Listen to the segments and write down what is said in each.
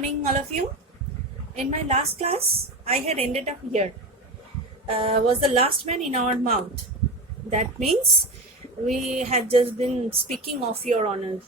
morning, all of you. In my last class, I had ended up here. Was the last man in our mouth. That means we had just been speaking of your honor.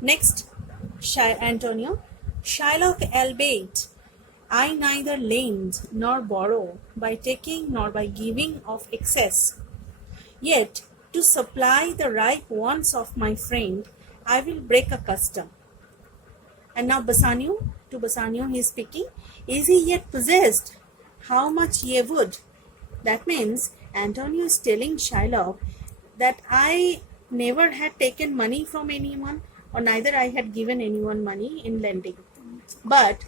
Next, Antonio. Shylock albeit, I neither lend nor borrow, by taking nor by giving of excess. Yet, to supply the ripe wants of my friend, I will break a custom. And now Bassanio, to Bassanio he is speaking, is he yet possessed? How much ye would? That means Antonio is telling Shylock that I never had taken money from anyone, or neither I had given anyone money in lending. But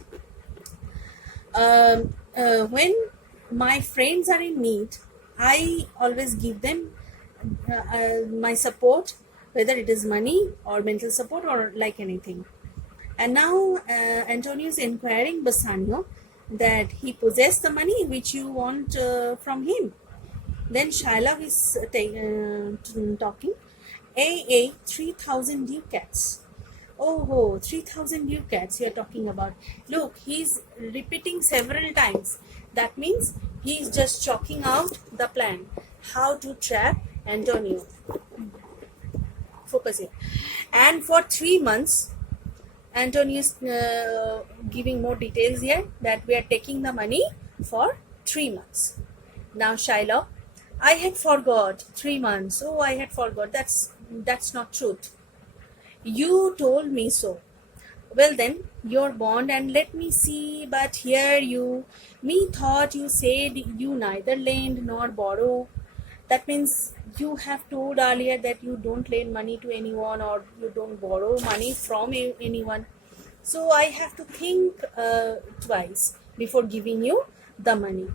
when my friends are in need, I always give them my support, whether it is money or mental support or like anything. And now Antonio is inquiring Bassanio that he possessed the money which you want from him. Then Shylock is talking, 3,000 ducats. Oh, 3,000 ducats you are talking about. Look, he is repeating several times. That means he is just chalking out the plan, how to trap Antonio. Focus here. And for 3 months, Antonio is giving more details here that we are taking the money for 3 months. Now Shylock, I had forgot 3 months. Oh, I had forgot. That's not truth. You told me so. Well then, your bond and let me see, but here you, me thought you said you neither lend nor borrow. That means you have told earlier that you don't lend money to anyone or you don't borrow money from anyone. So I have to think twice before giving you the money.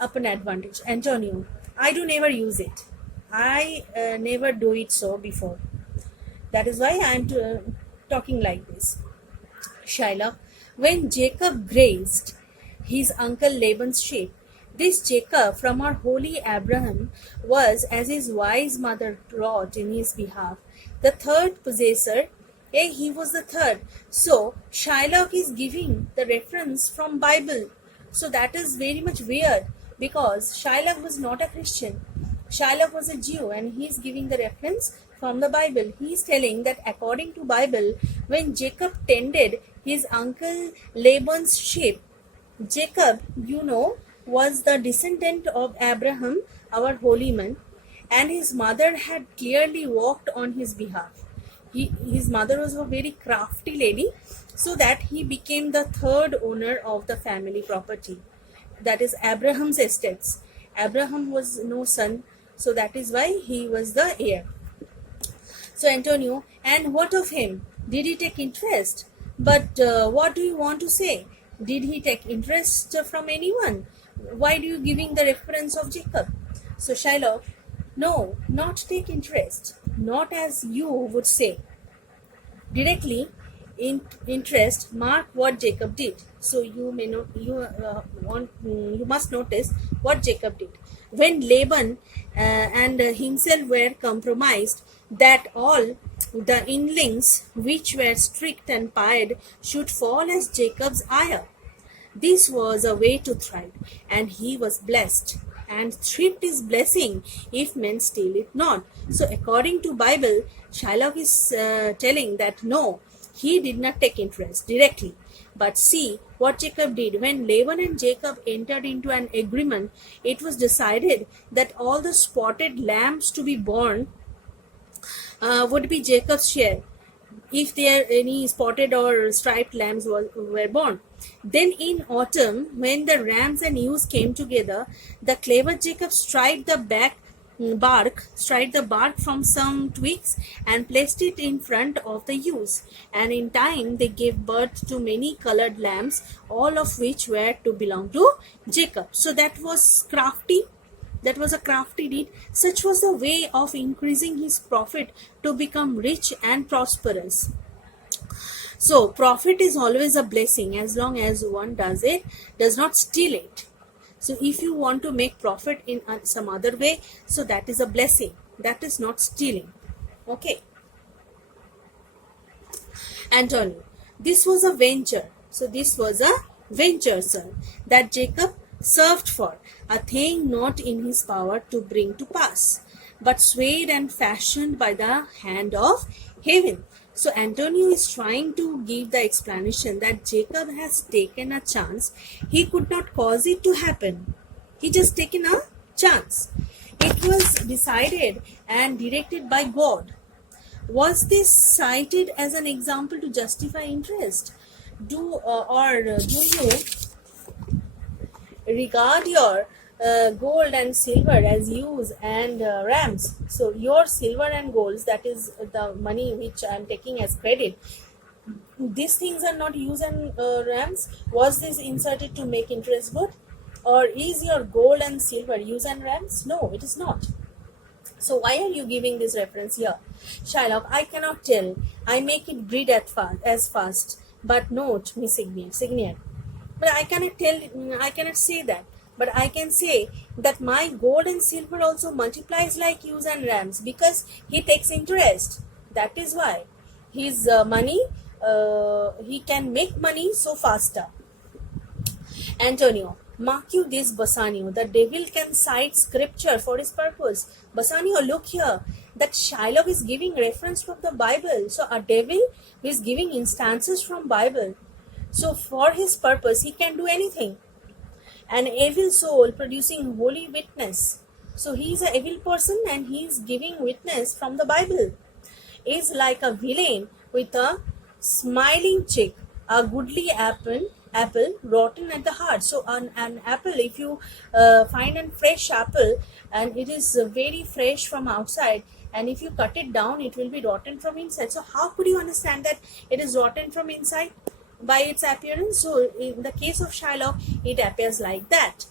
Upon advantage. Antonio, I do never use it. I never do it so before. That is why I am talking like this. Shylock, when Jacob grazed his uncle Laban's sheep, this Jacob from our holy Abraham was, as his wise mother wrought in his behalf, the third possessor. He was the third. So Shylock is giving the reference from Bible. So that is very much weird because Shylock was not a Christian. Shylock was a Jew and he is giving the reference from the Bible. He is telling that according to Bible, when Jacob tended his uncle Laban's sheep, Jacob, was the descendant of Abraham, our holy man, and his mother had clearly walked on his behalf. His mother was a very crafty lady, so that he became the third owner of the family property. That is Abraham's estates. Abraham was no son, so that is why he was the heir. So Antonio, and what of him? Did he take interest? But what do you want to say? Did he take interest from anyone? Why do you giving the reference of Jacob? So Shylock, no, not take interest, not as you would say. Directly, in interest, mark what Jacob did. So you must notice what Jacob did. When Laban and himself were compromised, that all the inlings which were strict and pied should fall as Jacob's ire. This was a way to thrive, and he was blessed. And thrift is blessing if men steal it not. So according to Bible, Shylock is telling that no, he did not take interest directly. But see what Jacob did. When Laban and Jacob entered into an agreement, it was decided that all the spotted lambs to be born would be Jacob's share, if there any spotted or striped lambs were born. Then in autumn, when the rams and ewes came together, the clever Jacob stripped the bark from some twigs and placed it in front of the ewes. And in time they gave birth to many colored lambs, all of which were to belong to Jacob. So that was crafty. That was a crafty deed. Such was the way of increasing his profit to become rich and prosperous. So profit is always a blessing as long as one does not steal it. So if you want to make profit in some other way, so that is a blessing. That is not stealing. Okay. Antonio, This was a venture. So this was a venture, sir, that Jacob served for, a thing not in his power to bring to pass, but swayed and fashioned by the hand of heaven. So Antonio is trying to give the explanation that Jacob has taken a chance. He could not cause it to happen. He just taken a chance. It was decided and directed by God. Was this cited as an example to justify interest? Do you regard your gold and silver as ewes and rams? So your silver and golds, that is the money which I am taking as credit, these things are not ewes and rams. Was this inserted to make interest good? Or is your gold and silver ewes and rams? No, it is not. So why are you giving this reference here? Shylock, I cannot tell. I make it breed as fast. But note, Miss Signier. But I cannot say that. But I can say that my gold and silver also multiplies like ewes and rams, because he takes interest. That is why his money, he can make money so faster. Antonio, mark you this, Bassanio. The devil can cite scripture for his purpose. Bassanio, look here. That Shylock is giving reference from the Bible. So a devil who is giving instances from Bible. So for his purpose, he can do anything. An evil soul producing holy witness. So he is an evil person and he is giving witness from the Bible. Is like a villain with a smiling cheek, a goodly apple rotten at the heart. So an apple, if you find a fresh apple and it is very fresh from outside, and if you cut it down, it will be rotten from inside. So how could you understand that it is rotten from inside? By its appearance. So in the case of Shylock, it appears like that.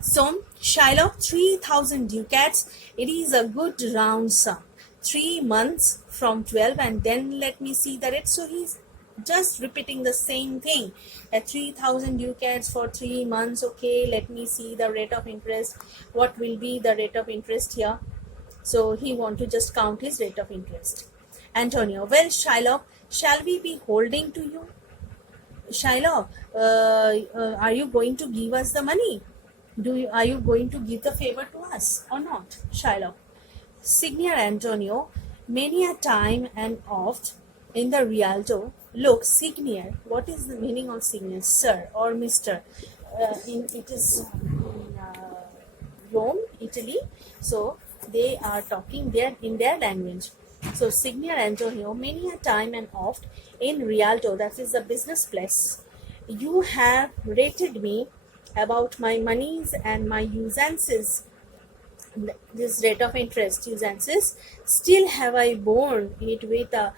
So Shylock, 3,000 ducats, it is a good round sum. 3 months from 12, and then let me see the rate. So he's just repeating the same thing, at 3,000 ducats for 3 months. Okay, let me see the rate of interest. What will be the rate of interest here? So he want to just count his rate of interest. Antonio, well, Shylock, shall we be holding to you? Shylock, are you going to give us the money? Are you going to give the favor to us or not? Shylock, Signor Antonio, many a time and oft in the Rialto. Look, Signor, what is the meaning of Signor? Sir or Mr. It is in Rome, Italy. So they are talking there in their language. So Signor Antonio, many a time and oft in Rialto, that is the business place, you have rated me about my monies and my usances, this rate of interest usances. Still have I borne it with a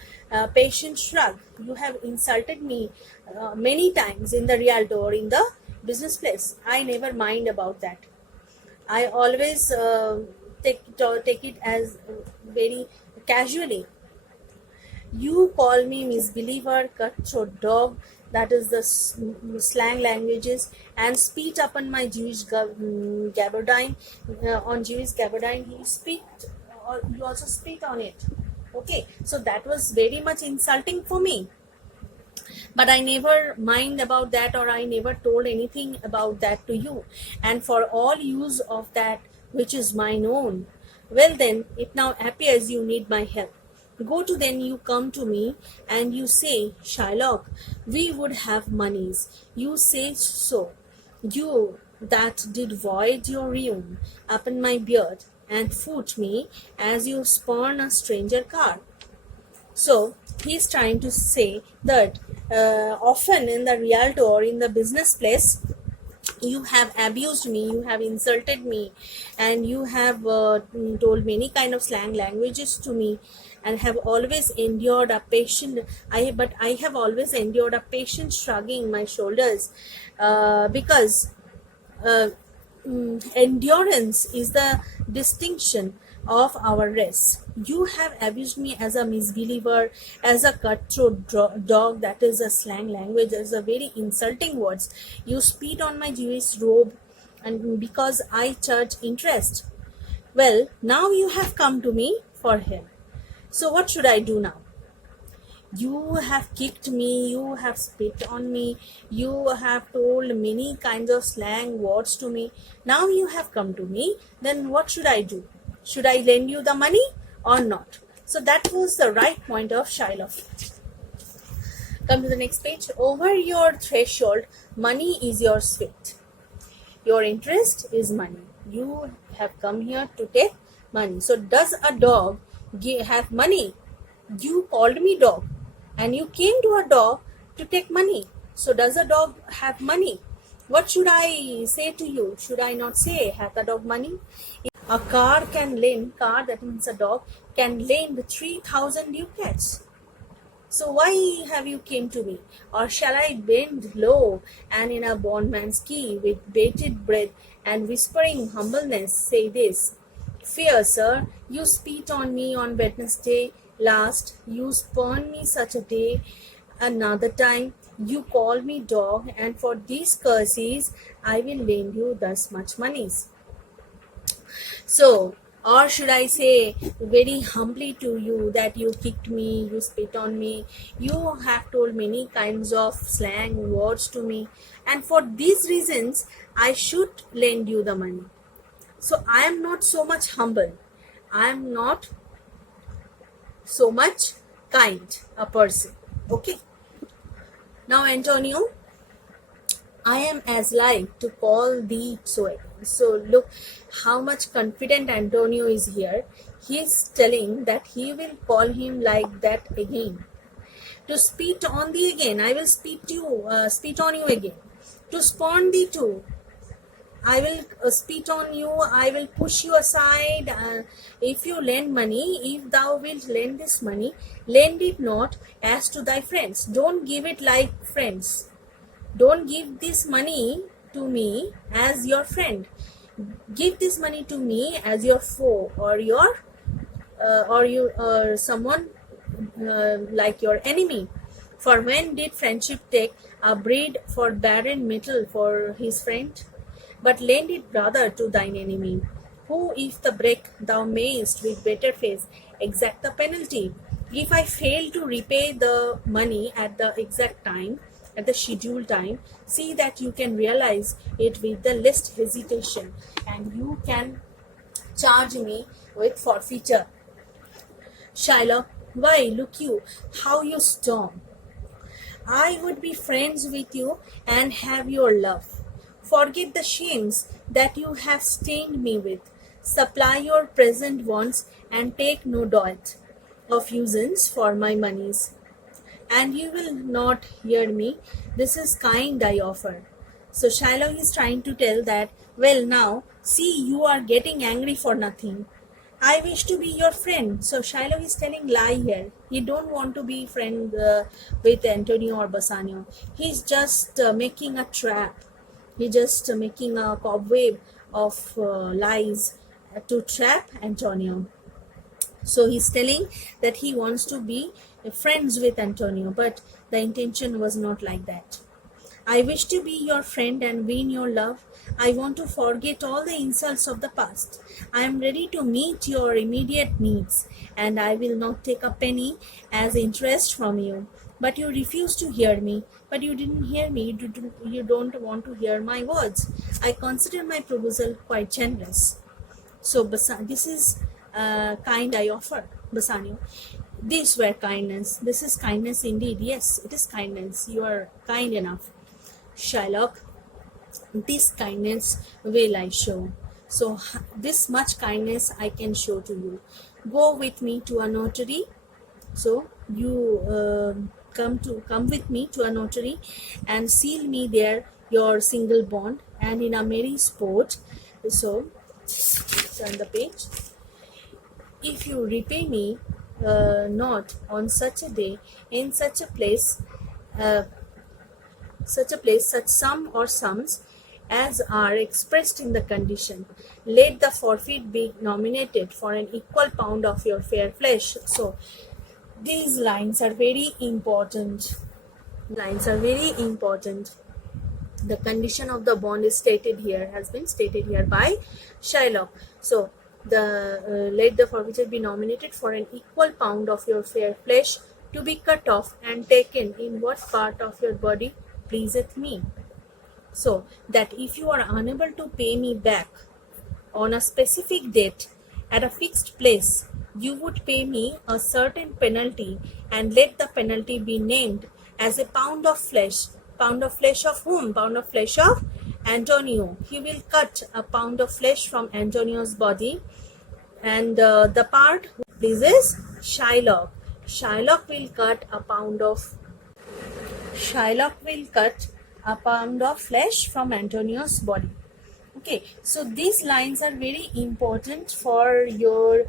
patient shrug. You have insulted me many times in the Rialto or in the business place. I never mind about that. I always take it as very casually. You call me misbeliever, cutthroat dog, that is the slang languages, and spit upon my Jewish gabardine. On Jewish gabardine, you also spit on it. Okay, so that was very much insulting for me. But I never mind about that, or I never told anything about that to you. And for all use of that which is mine own, well then, it now appears you need my help. Go to then you come to me and you say, Shylock, we would have monies. You say so. You that did void your ruin upon my beard and foot me as you spurn a stranger car. So he's trying to say that often in the Rialto or in the business place, you have abused me, you have insulted me, and you have told many kind of slang languages to me, and have always endured a patient. I have always endured a patient shrugging my shoulders, because endurance is the distinction of our race. You have abused me as a misbeliever, as a cutthroat dog, that is a slang language, that is a very insulting words. You spit on my Jewish robe, and because I charge interest. Well, now you have come to me for him. So what should I do now? You have kicked me, you have spit on me, you have told many kinds of slang words to me. Now you have come to me, then what should I do? Should I lend you the money or not? So that was the right point of Shiloh. Come to the next page. Over your threshold, money is your sweat. Your interest is money. You have come here to take money. So does a dog have money? You called me dog and you came to a dog to take money. So does a dog have money? What should I say to you? Should I not say, hath a dog money? A car can lend, car that means a dog, can lend 3,000 ducats. So why have you came to me? Or shall I bend low and in a bondman's key with bated breath and whispering humbleness say this? Fear, sir, you spit on me on Wednesday last, you spurn me such a day, another time you call me dog, and for these curses I will lend you thus much monies. So, or should I say very humbly to you that you kicked me, you spit on me, you have told many kinds of slang words to me, and for these reasons I should lend you the money. So I am not so much humble, I am not so much kind a person. Okay. Now Antonio, I am as like to call thee so. So look how much confident Antonio is here. He is telling that he will call him like that again. To spit on thee again, I will spit on you again. To spurn thee too, I will spit on you, I will push you aside. If you lend money, if thou wilt lend this money, lend it not as to thy friends. Don't give it like friends. Don't give this money to me as your friend. Give this money to me as your foe or your someone like your enemy. For when did friendship take a breed for barren metal for his friend? But lend it brother to thine enemy, who if the break thou mayest with better face exact the penalty. If I fail to repay the money at the exact time, at the scheduled time, see that you can realize it with the least hesitation, and you can charge me with forfeiture. Shiloh, why, look you, how you storm. I would be friends with you and have your love. Forget the shames that you have stained me with. Supply your present wants and take no doit of usance for my monies. And you will not hear me. This is kind I offer. So Shiloh is trying to tell that, well now, see you are getting angry for nothing. I wish to be your friend. So Shiloh is telling lie here. He don't want to be friend with Antonio or Bassanio. He's just making a trap. He's just making a cobweb of lies to trap Antonio. So he's telling that he wants to be friends with Antonio, but the intention was not like that. I wish to be your friend and win your love. I want to forget all the insults of the past. I am ready to meet your immediate needs, and I will not take a penny as interest from you. But you refuse to hear me. But you didn't hear me. You don't want to hear my words. I consider my proposal quite generous. So this is kind I offer, Bassanio. These were kindness. This is kindness indeed. Yes, it is kindness. You are kind enough. Shylock, this kindness will I show. So this much kindness I can show to you. Go with me to a notary. So you come with me to a notary and seal me there your single bond, and in a merry sport. So turn the page. If you repay me not on such a day, in such a place, such sum or sums as are expressed in the condition, let the forfeit be nominated for an equal pound of your fair flesh. So these lines are very important. The condition of the bond is stated here, has been stated here by Shylock. So the let the forfeiture be nominated for an equal pound of your fair flesh to be cut off and taken in what part of your body pleaseth me. So that if you are unable to pay me back on a specific date at a fixed place, you would pay me a certain penalty, and let the penalty be named as a pound of flesh. Pound of flesh of whom? Pound of flesh of Antonio. He will cut a pound of flesh from Antonio's body, and the part which pleases Shylock. Shylock will cut a pound of flesh from Antonio's body. Okay, so these lines are very important for your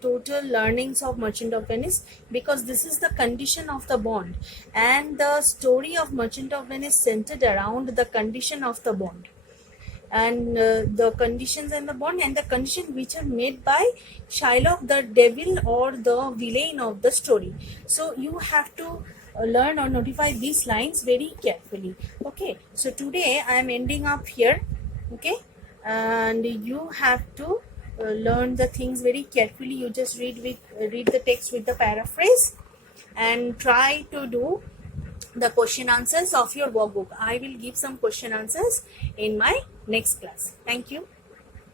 total learnings of Merchant of Venice, because this is the condition of the bond, and the story of Merchant of Venice centered around the condition of the bond, and the conditions and the bond, and the condition which are made by Shylock, the devil or the villain of the story. So you have to learn or notify these lines very carefully. Okay, so today I am ending up here. Okay, and you have to learn the things very carefully. You just read the text with the paraphrase and try to do the question answers of your workbook. I will give some question answers in my next class. Thank you.